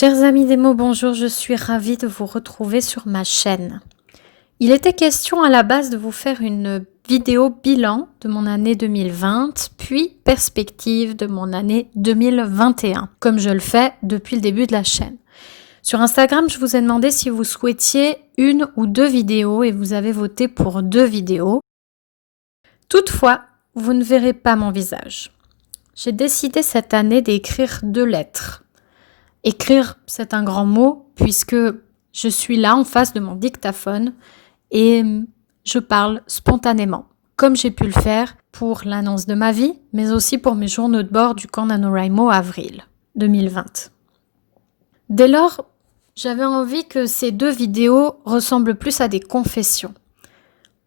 Chers amis des mots, bonjour, je suis ravie de vous retrouver sur ma chaîne. Il était question à la base de vous faire une vidéo bilan de mon année 2020, puis perspective de mon année 2021, comme je le fais depuis le début de la chaîne. Sur Instagram, je vous ai demandé si vous souhaitiez une ou deux vidéos et vous avez voté pour 2 vidéos. Toutefois, vous ne verrez pas mon visage. J'ai décidé cette année d'écrire 2 lettres. Écrire, c'est un grand mot puisque je suis là en face de mon dictaphone et je parle spontanément, comme j'ai pu le faire pour l'annonce de ma vie, mais aussi pour mes journaux de bord du camp NaNoWriMo avril 2020. Dès lors, j'avais envie que ces 2 vidéos ressemblent plus à des confessions.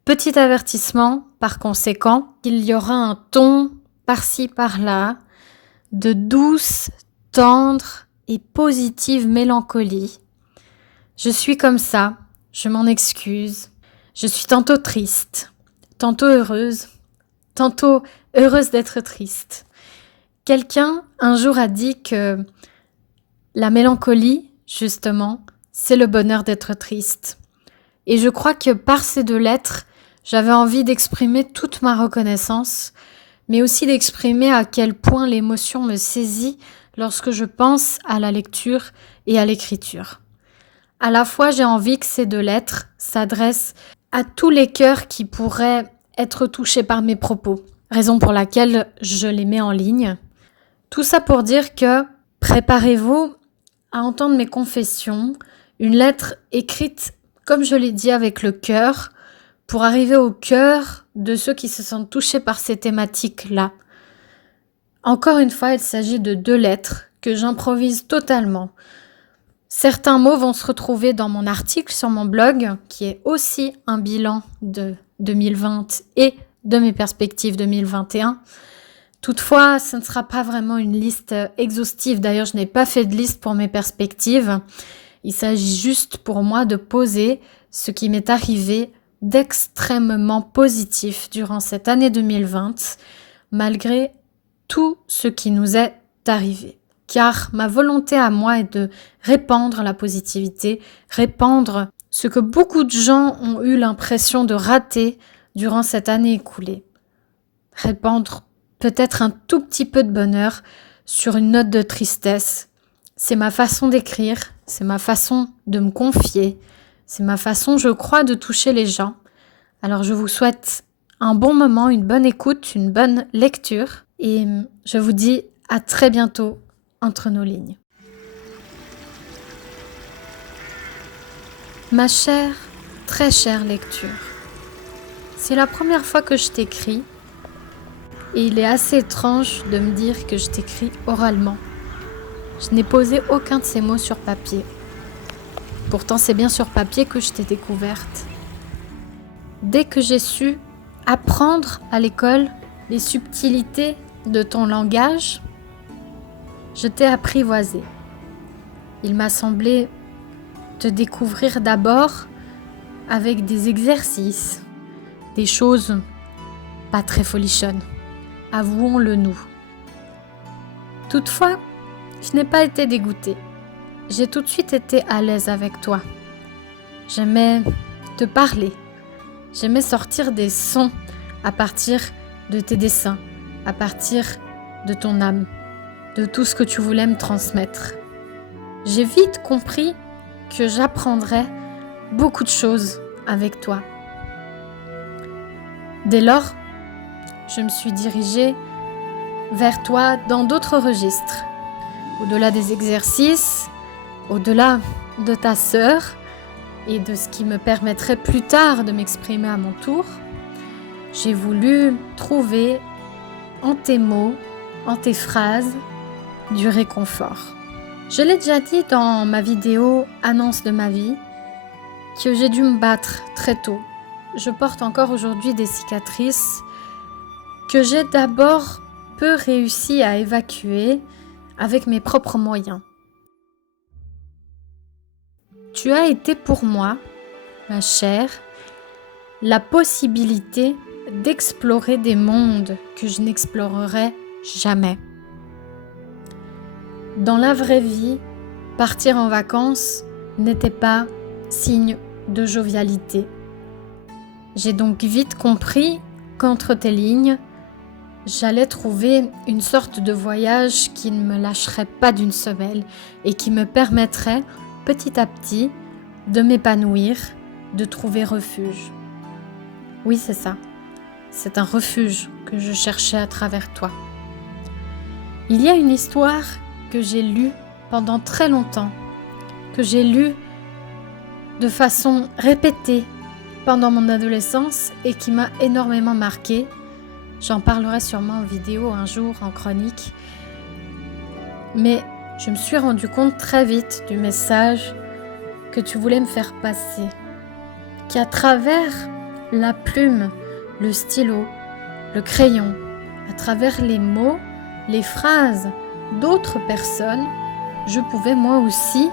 Petit avertissement, par conséquent, il y aura un ton par-ci par-là de douce, tendre et positive mélancolie. Je suis comme ça, je m'en excuse. Je suis tantôt triste, tantôt heureuse d'être triste. Quelqu'un un jour a dit que la mélancolie, justement, c'est le bonheur d'être triste. Et je crois que par ces 2 lettres, j'avais envie d'exprimer toute ma reconnaissance, mais aussi d'exprimer à quel point l'émotion me saisit lorsque je pense à la lecture et à l'écriture. À la fois, j'ai envie que ces 2 lettres s'adressent à tous les cœurs qui pourraient être touchés par mes propos, raison pour laquelle je les mets en ligne. Tout ça pour dire que préparez-vous à entendre mes confessions, une lettre écrite, comme je l'ai dit, avec le cœur, pour arriver au cœur de ceux qui se sentent touchés par ces thématiques-là. Encore une fois, il s'agit de 2 lettres que j'improvise totalement. Certains mots vont se retrouver dans mon article sur mon blog, qui est aussi un bilan de 2020 et de mes perspectives 2021. Toutefois, ce ne sera pas vraiment une liste exhaustive. D'ailleurs, je n'ai pas fait de liste pour mes perspectives. Il s'agit juste pour moi de poser ce qui m'est arrivé d'extrêmement positif durant cette année 2020, malgré tout ce qui nous est arrivé. Car ma volonté à moi est de répandre la positivité, répandre ce que beaucoup de gens ont eu l'impression de rater durant cette année écoulée. Répandre peut-être un tout petit peu de bonheur sur une note de tristesse. C'est ma façon d'écrire, c'est ma façon de me confier, c'est ma façon, je crois, de toucher les gens. Alors je vous souhaite un bon moment, une bonne écoute, une bonne lecture et je vous dis à très bientôt entre nos lignes. Ma chère, très chère lecture, c'est la première fois que je t'écris et il est assez étrange de me dire que je t'écris oralement. Je n'ai posé aucun de ces mots sur papier. Pourtant, c'est bien sur papier que je t'ai découverte. Dès que j'ai su apprendre à l'école les subtilités de ton langage, je t'ai apprivoisé. Il m'a semblé te découvrir d'abord avec des exercices, des choses pas très folichonnes, avouons-le nous. Toutefois, je n'ai pas été dégoûtée. J'ai tout de suite été à l'aise avec toi. J'aimais te parler. J'aimais sortir des sons à partir de tes dessins, à partir de ton âme, de tout ce que tu voulais me transmettre. J'ai vite compris que j'apprendrais beaucoup de choses avec toi. Dès lors, je me suis dirigée vers toi dans d'autres registres. Au-delà des exercices, au-delà de ta sœur et de ce qui me permettrait plus tard de m'exprimer à mon tour, j'ai voulu trouver en tes mots, en tes phrases, du réconfort. Je l'ai déjà dit dans ma vidéo Annonce de ma vie, que j'ai dû me battre très tôt. Je porte encore aujourd'hui des cicatrices que j'ai d'abord peu réussi à évacuer avec mes propres moyens. Tu as été pour moi, ma chère, la possibilité d'explorer des mondes que je n'explorerai jamais. Dans la vraie vie, partir en vacances n'était pas signe de jovialité. J'ai donc vite compris qu'entre tes lignes, j'allais trouver une sorte de voyage qui ne me lâcherait pas d'une semelle et qui me permettrait petit à petit de m'épanouir, de trouver refuge. Oui, c'est ça. C'est un refuge que je cherchais à travers toi. Il y a une histoire que j'ai lue pendant très longtemps, que j'ai lue de façon répétée pendant mon adolescence et qui m'a énormément marquée. J'en parlerai sûrement en vidéo un jour, en chronique. Mais je me suis rendu compte très vite du message que tu voulais me faire passer. Qu'à travers la plume, le stylo, le crayon, à travers les mots, les phrases d'autres personnes, je pouvais moi aussi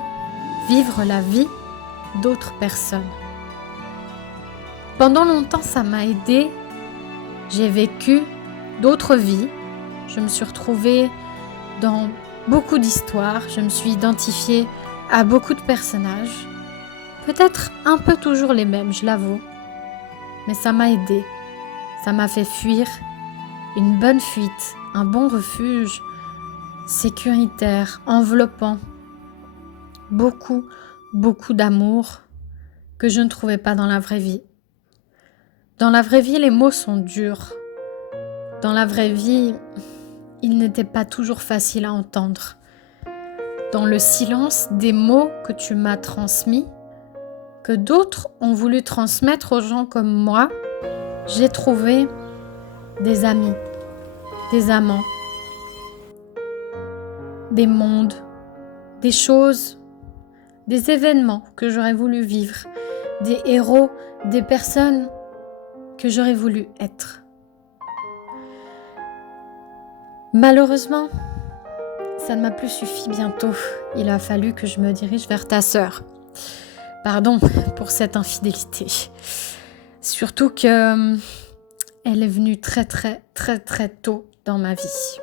vivre la vie d'autres personnes. Pendant longtemps, ça m'a aidée. J'ai vécu d'autres vies. Je me suis retrouvée dans beaucoup d'histoires. Je me suis identifiée à beaucoup de personnages. Peut-être un peu toujours les mêmes, je l'avoue. Mais ça m'a aidée. Ça m'a fait fuir une bonne fuite, un bon refuge, sécuritaire, enveloppant. Beaucoup d'amour que je ne trouvais pas dans la vraie vie. Dans la vraie vie, les mots sont durs. Dans la vraie vie, ils n'étaient pas toujours faciles à entendre. Dans le silence des mots que tu m'as transmis, que d'autres ont voulu transmettre aux gens comme moi, j'ai trouvé des amis, des amants, des mondes, des choses, des événements que j'aurais voulu vivre, des héros, des personnes que j'aurais voulu être. Malheureusement, ça ne m'a plus suffi bientôt. Il a fallu que je me dirige vers ta sœur. Pardon pour cette infidélité. Surtout que elle est venue très tôt dans ma vie.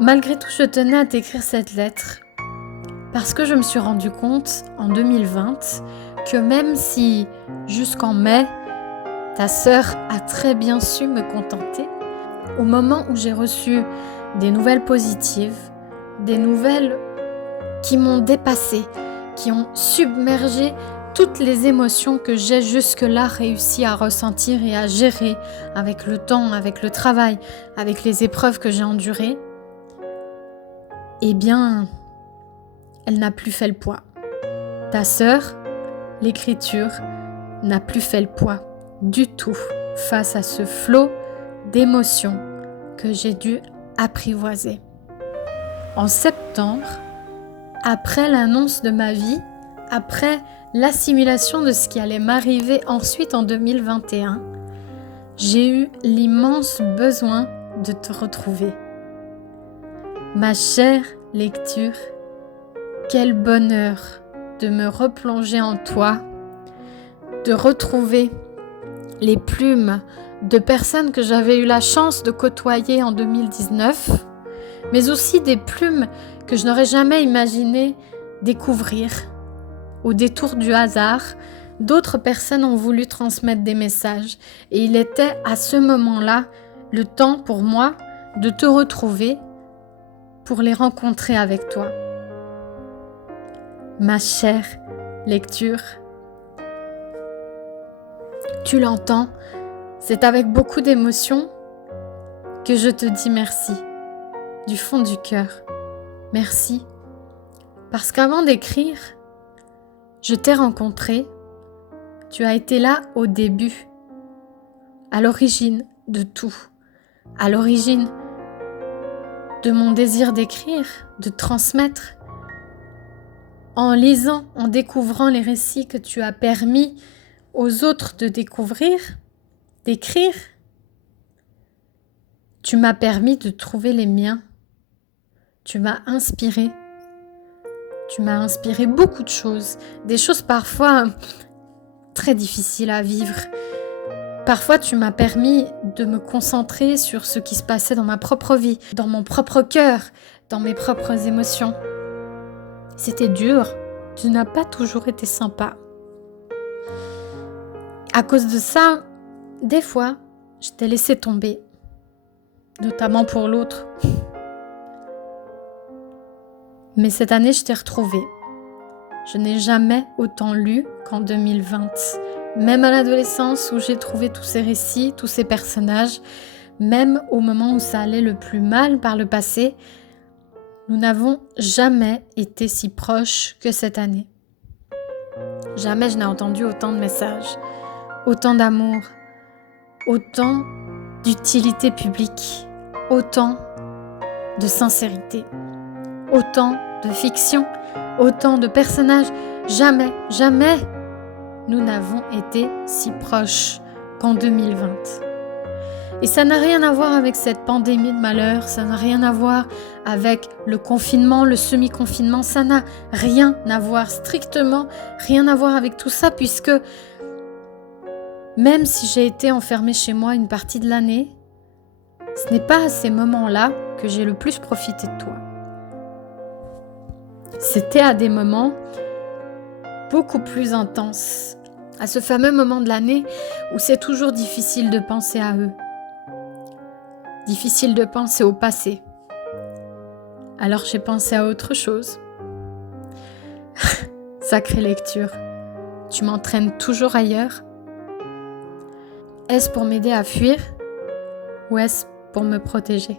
Malgré tout, je tenais à t'écrire cette lettre parce que je me suis rendu compte en 2020 que même si jusqu'en mai, ta sœur a très bien su me contenter, au moment où j'ai reçu des nouvelles positives, des nouvelles qui m'ont dépassée, qui ont submergé toutes les émotions que j'ai jusque-là réussi à ressentir et à gérer avec le temps, avec le travail, avec les épreuves que j'ai endurées, eh bien, elle n'a plus fait le poids. Ta sœur, l'écriture, n'a plus fait le poids du tout face à ce flot d'émotions que j'ai dû apprivoiser. En septembre, après l'annonce de ma vie, après l'assimilation de ce qui allait m'arriver ensuite en 2021, j'ai eu l'immense besoin de te retrouver. Ma chère lecture, quel bonheur de me replonger en toi, de retrouver les plumes de personnes que j'avais eu la chance de côtoyer en 2019, mais aussi des plumes que je n'aurais jamais imaginé découvrir. Au détour du hasard, d'autres personnes ont voulu transmettre des messages et il était à ce moment-là le temps pour moi de te retrouver pour les rencontrer avec toi. Ma chère lecture, tu l'entends, c'est avec beaucoup d'émotion que je te dis merci, du fond du cœur. Merci, parce qu'avant d'écrire, je t'ai rencontré, tu as été là au début, à l'origine de tout, à l'origine de mon désir d'écrire, de transmettre. En lisant, en découvrant les récits que tu as permis aux autres de découvrir, d'écrire, tu m'as permis de trouver les miens. Tu m'as inspiré. Tu m'as inspiré beaucoup de choses, des choses parfois très difficiles à vivre. Parfois, tu m'as permis de me concentrer sur ce qui se passait dans ma propre vie, dans mon propre cœur, dans mes propres émotions. C'était dur, tu n'as pas toujours été sympa. À cause de ça, des fois, je t'ai laissé tomber, notamment pour l'autre. Mais cette année, je t'ai retrouvée. Je n'ai jamais autant lu qu'en 2020. Même à l'adolescence où j'ai trouvé tous ces récits, tous ces personnages, même au moment où ça allait le plus mal par le passé, nous n'avons jamais été si proches que cette année. Jamais je n'ai entendu autant de messages, autant d'amour, autant d'utilité publique, autant de sincérité, autant de fiction, autant de personnages. Jamais, jamais nous n'avons été si proches qu'en 2020. Et ça n'a rien à voir avec cette pandémie de malheur, ça n'a rien à voir avec le confinement, le semi-confinement, ça n'a rien à voir, strictement rien à voir avec tout ça, puisque même si j'ai été enfermée chez moi une partie de l'année, ce n'est pas à ces moments-là que j'ai le plus profité de toi. C'était à des moments beaucoup plus intenses, à ce fameux moment de l'année où c'est toujours difficile de penser à eux. Difficile de penser au passé. Alors j'ai pensé à autre chose. Sacrée lecture, tu m'entraînes toujours ailleurs. Est-ce pour m'aider à fuir ou est-ce pour me protéger?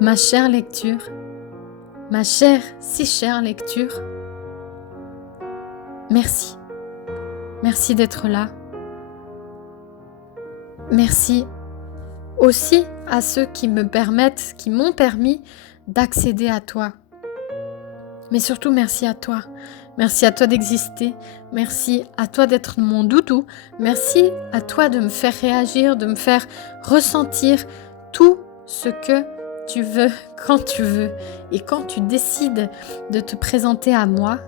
Ma chère lecture, ma chère, si chère lecture, merci. Merci d'être là. Merci aussi à ceux qui m'ont permis d'accéder à toi. Mais surtout, merci à toi. Merci à toi d'exister. Merci à toi d'être mon doudou. Merci à toi de me faire réagir, de me faire ressentir tout ce que tu veux, quand tu veux. Et quand tu décides de te présenter à moi,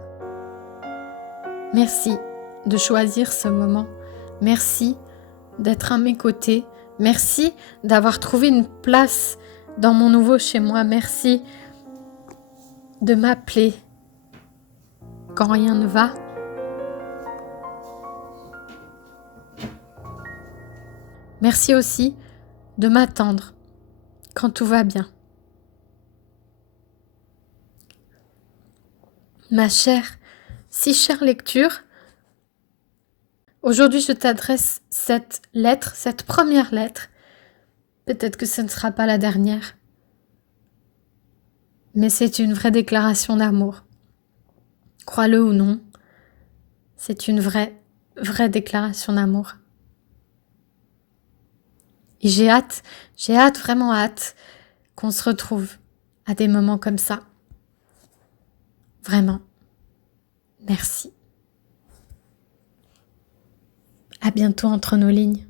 merci de choisir ce moment. Merci d'être à mes côtés. Merci d'avoir trouvé une place dans mon nouveau chez moi. Merci de m'appeler quand rien ne va. Merci aussi de m'attendre quand tout va bien. Ma chère, si chère lecture, aujourd'hui je t'adresse cette lettre, cette première lettre. Peut-être que ce ne sera pas la dernière, mais c'est une vraie déclaration d'amour. Crois-le ou non, c'est une vraie déclaration d'amour. Et j'ai hâte, vraiment hâte qu'on se retrouve à des moments comme ça. Vraiment. Merci. À bientôt entre nos lignes.